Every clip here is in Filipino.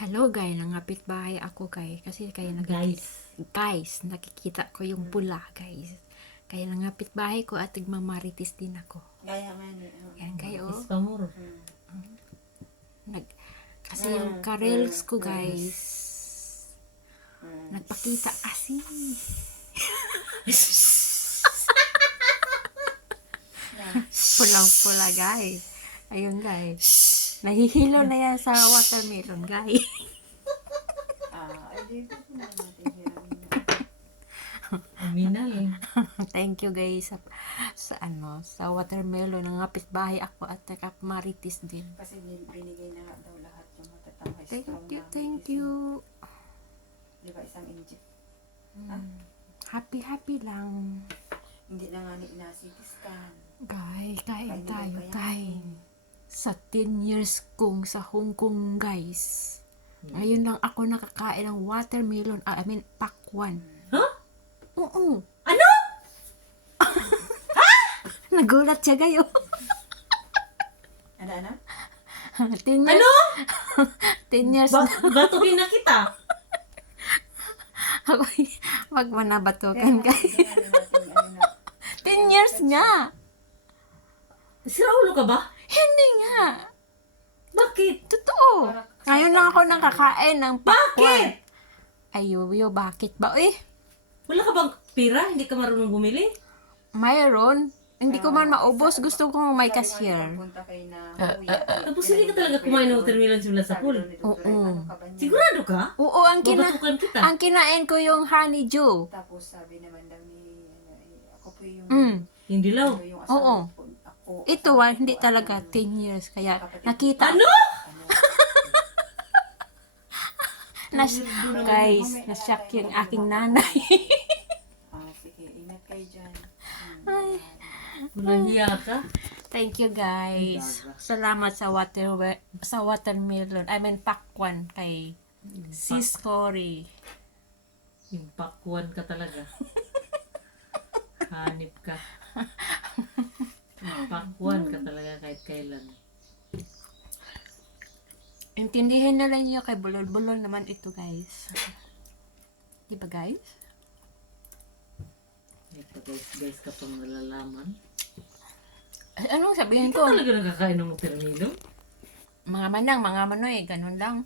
Hello guys, nangapit bahay ako guys. Kasi kaya guys, nakikita ko yung pula guys. Kaya nangapit bahay ko at nagmamarites din ako. Gaya nga ni. Yan kayo. Pamuro. Kasi yung karels ko guys, nagpakita kasi. Pulang-pula guys. Ayun guys. Nahihilo na yan sa watermelon guys. Ay, di ba ko natin hiramin na. Aminal. Thank you guys sa watermelon. Nangapit bahay ako at nakapmarites din. Kasi binigay na daw lahat yung matatang high Thank strong you, namin thank kasi, you. Di ba isang inject? Happy lang. Hindi na nga ni ina-CT scan. Guys, kain Kain tayo, daw kaya kain. Sa 10 years kong sa Hong Kong, guys. Ngayon lang ako nakakain ng watermelon. I mean, pakwan. Huh? Oo. Ano? Nagulat siya gayo. Ano? 10 years. Ano? 10 years na. Batukin na kita. Ako, wag mo na batukan, guys. Ano na? 10 years nga. Sira ulo ka ba? Hindi nga. Bakit? Totoo. Ngayon lang ako nakakain ng pakwan. Bakit? Ay, Yoyo, bakit ba? Eh, Wala ka bang pira? Hindi ka marunong bumili? mayroon. Hindi ko man maubos. Gusto kong may cashier. Punta kayo na kuya. Tapos hindi ka talaga kumain ng watermelon simula sa pool. Oo. Sigurado ka? Oo, Babatukan kita. ang kinain ko yung honeydew. Tapos sabi naman daw ni, ako po yung, Hindi law. yung Oo. asawa ko. Ako, Ito, hindi talaga 10 years. Kaya nakita. Ano? Guys, nashock yung aking nanay. Sige, ingat kayo dyan. Ay. Walang hiya ka? Thank you guys. Salamat sa watermelon. I mean, pakwan kay Sis Cory. Yung pakwan ka talaga. Hanip ka. Yung pakwan ka talaga kahit kailan. Intindihin na lang niyo kay bulol-bulol naman ito guys. Diba guys? Ito guys ka pang nalalaman. Ay, anong sabihin Hindi ko? ka talaga nakakain ng watermelon? Mga manang, mga manoy, ganun lang.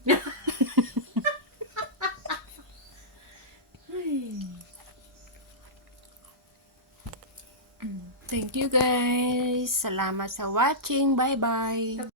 Thank you guys. Salamat sa watching. Bye-bye.